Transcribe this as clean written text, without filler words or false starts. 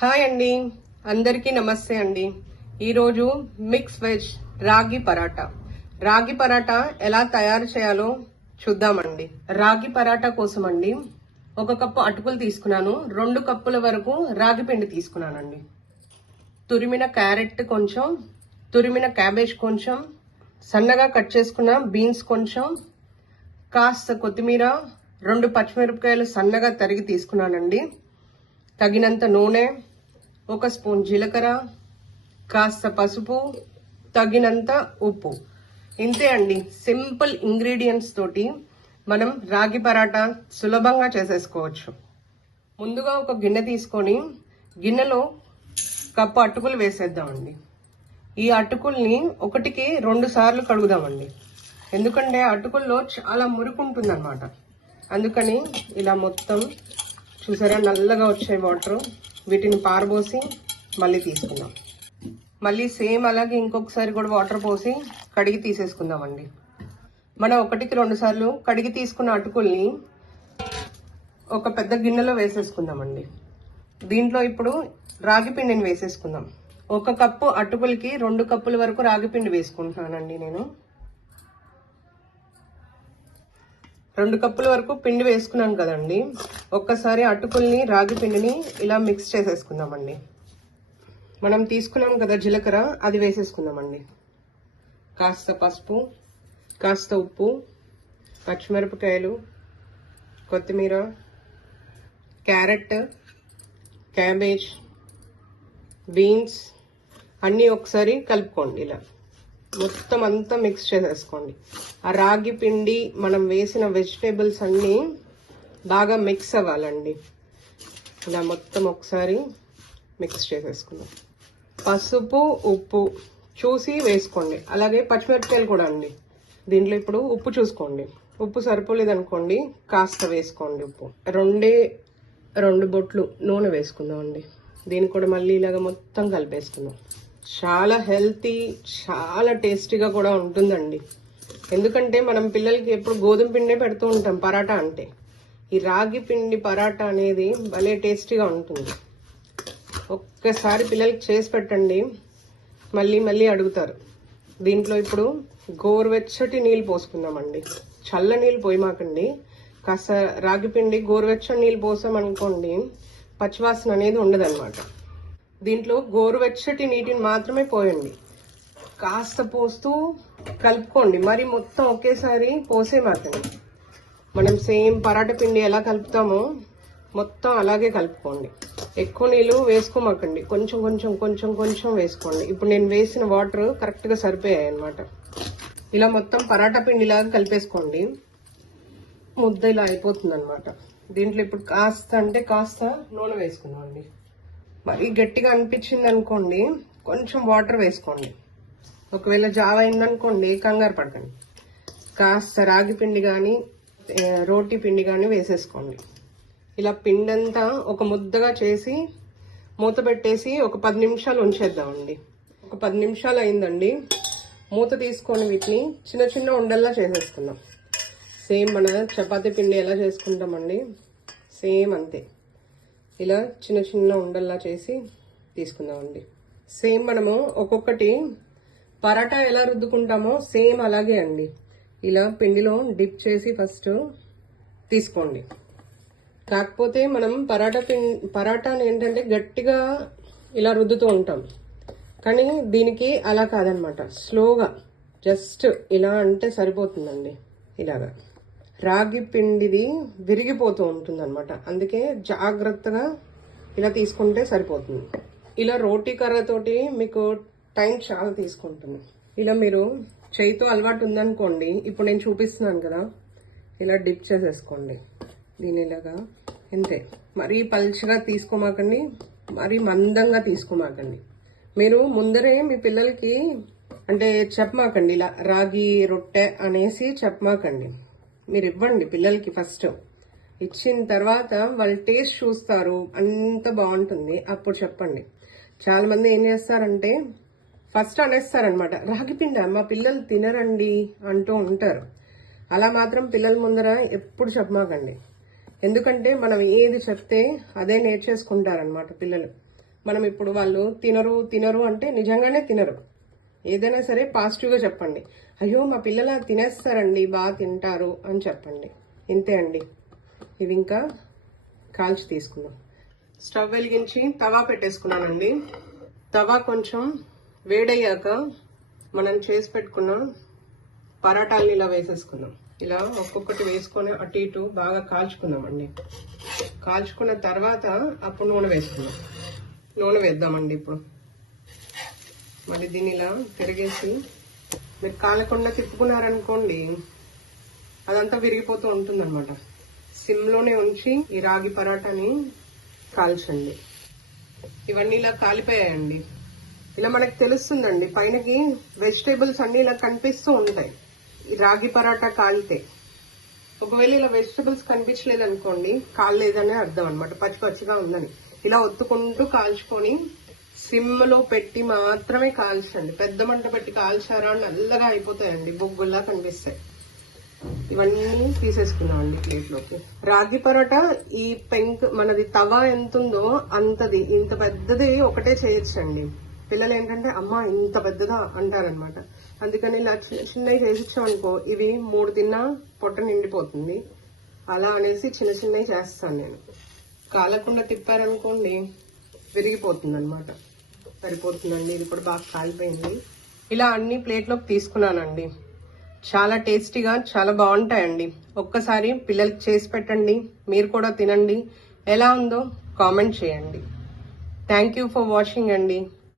Hi అండి, అందరికీ నమస్తే అండి. ఈరోజు మిక్స్ వెజ్ రాగి పరాటా ఎలా తయారు చేయాలో చూద్దామండి. రాగి పరాటా కోసం అండి 1 కప్పు అటుకులు తీసుకున్నాను, 2 కప్పుల వరకు రాగి పిండి తీసుకున్నానండి. తురిమిన క్యారెట్ కొంచెం, తురిమిన క్యాబేజ్ కొంచెం, సన్నగా కట్ చేసుకున్న బీన్స్ కొంచెం, కాస్త కొత్తిమీర, 2 పచ్చిమిరపకాయలు సన్నగా తరిగి తీసుకున్నానండి, తగినంత నూనె, 1 స్పూన్ జీలకర్ర, కాస్త పసుపు, తగినంత ఉప్పు. ఇంతే అండి. సింపుల్ ఇంగ్రీడియంట్స్ తోటి మనం రాగి పరాటా సులభంగా చేసేసుకోవచ్చు. ముందుగా ఒక గిన్నె తీసుకొని గిన్నెలో కప్పు అటుకులు వేసేద్దామండి. ఈ అటుకుల్ని 1కి 2 సార్లు కడుగుదామండి. ఎందుకంటే అటుకుల్లో చాలా మురుకుంటుంది అనమాట. అందుకని ఇలా మొత్తం చూసారా నల్లగా వచ్చే వాటర్, వీటిని పారబోసి మళ్ళీ తీసుకుందాం. మళ్ళీ సేమ్ అలాగే ఇంకొకసారి కూడా వాటర్ పోసి కడిగి తీసేసుకుందామండి. మనం 1కి 2 సార్లు కడిగి తీసుకున్న అటుకుల్ని ఒక పెద్ద గిన్నెలో వేసేసుకుందామండి. దీంట్లో ఇప్పుడు రాగి పిండిని వేసేసుకుందాం. 1 కప్పు అటుకులకి 2 కప్పుల వరకు రాగి పిండి వేసుకుంటున్నానండి నేను. 2 కప్పుల వరకు పిండి వేసుకున్నాం కదండి. ఒక్కసారి అటుకుల్ని రాగి పిండిని ఇలా మిక్స్ చేసేసుకుందామండి. మనం తీసుకున్నాం కదా జీలకర్ర, అది వేసేసుకుందామండి. కాస్త పసుపు, కాస్త ఉప్పు, పచ్చిమిరపకాయలు, కొత్తిమీర, క్యారెట్, క్యాబేజ్, బీన్స్ అన్నీ ఒకసారి కలుపుకోండి. ఇలా మొత్తం అంతా మిక్స్ చేసేసుకోండి. ఆ రాగి పిండి మనం వేసిన వెజిటేబుల్స్ అన్నీ బాగా మిక్స్ అవ్వాలండి. ఇలా మొత్తం ఒకసారి మిక్స్ చేసేసుకుందాం. పసుపు, ఉప్పు చూసి వేసుకోండి. అలాగే పచ్చిమిరపకాయలు కూడా అండి. దీంట్లో ఇప్పుడు ఉప్పు చూసుకోండి. ఉప్పు సరిపోలేదు అనుకోండి, కాస్త వేసుకోండి ఉప్పు. 2 బొట్లు నూనె వేసుకుందాం అండి. దీన్ని కూడా మళ్ళీ ఇలాగ మొత్తం కలిపేసుకుందాం. చాలా హెల్తీ, చాలా టేస్టీగా కూడా ఉంటుందండి. ఎందుకంటే మనం పిల్లలకి ఎప్పుడు గోధుమ పిండే పెడుతూ ఉంటాం పరాటా అంటే. ఈ రాగి పిండి పరాటా అనేది భలే టేస్టీగా ఉంటుంది. ఒక్కసారి పిల్లలకి చేసి పెట్టండి, మళ్ళీ మళ్ళీ అడుగుతారు. దీంట్లో ఇప్పుడు గోరువెచ్చటి నీళ్ళు పోసుకుందామండి. చల్ల నీళ్ళు పోయమాకండి. కాస్త రాగి పిండి గోరువెచ్చని నీళ్ళు పోసామనుకోండి, పచ్చివాసన అనేది ఉండదన్నమాట. దీంట్లో గోరువెచ్చటి నీటిని మాత్రమే పోయండి. కాస్త పోస్తూ కలుపుకోండి. మరి మొత్తం ఒకేసారి పోసేమాకండి. మనం సేమ్ పరాటా పిండి ఎలా కలుపుతామో మొత్తం అలాగే కలుపుకోండి. ఎక్కువ నీళ్ళు వేసుకోమాకండి. కొంచెం కొంచెం కొంచెం కొంచెం వేసుకోండి. ఇప్పుడు నేను వేసిన వాటర్ కరెక్ట్గా సరిపోయాయి అన్నమాట. ఇలా మొత్తం పరాటా పిండిలాగా కలిపేసుకోండి. ముద్ద ఇలా అయిపోతుంది అనమాట. దీంట్లో ఇప్పుడు కాస్త అంటే కాస్త నూనె వేసుకుందాం అండి. మరి గట్టిగా అనిపించింది అనుకోండి, కొంచెం వాటర్ వేసుకోండి. ఒకవేళ జావ అయిందనుకోండి, కంగారు పడకండి. కాస్త రాగి పిండి కానీ రోటీ పిండి కానీ వేసేసుకోండి. ఇలా పిండి అంతా ఒక ముద్దగా చేసి మూత పెట్టేసి ఒక 10 నిమిషాలు ఉంచేద్దామండి. ఒక 10 నిమిషాలు అయిందండి. మూత తీసుకొని వీటిని చిన్న చిన్న ఉండల్లా చేసేసుకుందాం. సేమ్ మన చపాతీ పిండి ఎలా చేసుకుంటామండి, సేమ్ అంతే. ఇలా చిన్న చిన్న ఉండల్లా చేసి తీసుకుందామండి. సేమ్ మనము ఒక్కొక్కటి పరాటా ఎలా రుద్దుకుంటామో సేమ్ అలాగే అండి. ఇలా పిండిలో డిప్ చేసి ఫస్ట్ తీసుకోండి. కాకపోతే మనం పరాటాని ఏంటంటే గట్టిగా ఇలా రుద్దుతూ ఉంటాం, కానీ దీనికి అలా కాదనమాట. స్లోగా జస్ట్ ఇలా అంటే సరిపోతుందండి. ఇలాగా రాగి పిండిది విరిగిపోతూ ఉంటుంది అనమాట. అందుకే జాగ్రత్తగా ఇలా తీసుకుంటే సరిపోతుంది. ఇలా రోటీ కర్రతోటి మీకు టైం చాలా తీసుకుంటుంది. ఇలా మీరు చేయితో అలవాటు ఉందనుకోండి, ఇప్పుడు నేను చూపిస్తున్నాను కదా, ఇలా డిప్ చేసేసుకోండి. దీని ఇలాగా ఇంతే. మరీ పల్చగా తీసుకోమాకండి, మరీ మందంగా తీసుకోమాకండి. మీరు ముందరే మీ పిల్లలకి అంటే చెప్పమాకండి, ఇలా రాగి రొట్టె అనేసి చెప్పమాకండి. మీరు ఇవ్వండి పిల్లలకి. ఫస్ట్ ఇచ్చిన తర్వాత వాళ్ళు టేస్ట్ చూస్తారు, అంత బాగుంటుంది, అప్పుడు చెప్పండి. చాలా మంది ఏం చేస్తారంటే ఫస్ట్ అనేస్తారనమాట, రాగి పిండి మా పిల్లలు తినరండి అంటూ ఉంటారు. అలా మాత్రం పిల్లల ముందర ఎప్పుడు చెప్పమాకండి. ఎందుకంటే మనం ఏది చెప్తే అదే నేర్చేసుకుంటారనమాట పిల్లలు. మనం ఇప్పుడు వాళ్ళు తినరు అంటే నిజంగానే తినరు. ఏదైనా సరే పాజిటివ్గా చెప్పండి. అయ్యో మా పిల్లలు తినేస్తారండి, బాగా తింటారు అని చెప్పండి. ఇంతే అండి. ఇవి ఇంకా కాల్చి తీసుకుందాం. స్టవ్ వెలిగించి తవా పెట్టేసుకున్నానండి. తవా కొంచెం వేడయ్యాక మనం చేసి పెట్టుకున్న పరాటాలని ఇలా వేసేసుకుందాం. ఇలా ఒక్కొక్కటి వేసుకొని అటు ఇటు బాగా కాల్చుకుందామండి. కాల్చుకున్న తర్వాత అప్పుడు నూనె వేసుకుందాం. నూనె వేద్దామండి. ఇప్పుడు మళ్ళీ దీన్ని ఇలా తిరిగేసి మీరు కాలకుండా తిప్పుకున్నారనుకోండి, అదంతా విరిగిపోతూ ఉంటుందన్నమాట. సిమ్లోనే ఉంచి ఈ రాగి పరాటాని కాల్చండి. ఇవన్నీ ఇలా కాలిపోయాయండి. ఇలా మనకు తెలుస్తుందండి, పైనకి వెజిటేబుల్స్ అన్ని ఇలా కనిపిస్తూ ఉంటాయి ఈ రాగి పరాటా కాలితే. ఒకవేళ ఇలా వెజిటేబుల్స్ కనిపించలేదనుకోండి, కాలేదనే అర్థం అనమాట, పచ్చి పచ్చిగా ఉందని. ఇలా ఒత్తుకుంటూ కాల్చుకొని సిమ్లో పెట్టి మాత్రమే కాల్చండి. పెద్ద మంట పెట్టి కాల్చారా నల్లగా అయిపోతాయండి, బొగ్గుల్లా కనిపిస్తాయి. ఇవన్నీ తీసేసుకున్నామండి ప్లేట్లోకి. రాగి పరోటా ఈ మనది తవా ఎంత ఉందో అంతది, ఇంత పెద్దది ఒకటే చేయొచ్చండి. పిల్లలు ఏంటంటే అమ్మ ఇంత పెద్దదా అంటారనమాట. అందుకని ఇలా చిన్నవి చేసిచ్చామనుకో, ఇవి 3 తిన్నా పొట్ట నిండిపోతుంది. అలా అనేసి చిన్న చిన్నవి చేస్తాను నేను. కాలకుండా తిప్పారనుకోండి విరిగిపోతుంది అనమాట. సరిపోతుందండి. ఇది కూడా బాగా కాలిపోయింది. ఇలా అన్ని ప్లేట్లోకి తీసుకున్నానండి. చాలా టేస్టీగా చాలా బాగుంటాయండి. ఒక్కసారి పిల్లలకి చేసి పెట్టండి, మీరు కూడా తినండి. ఎలా ఉందో కామెంట్ చేయండి. థ్యాంక్ యూ ఫర్ వాచింగ్ అండి.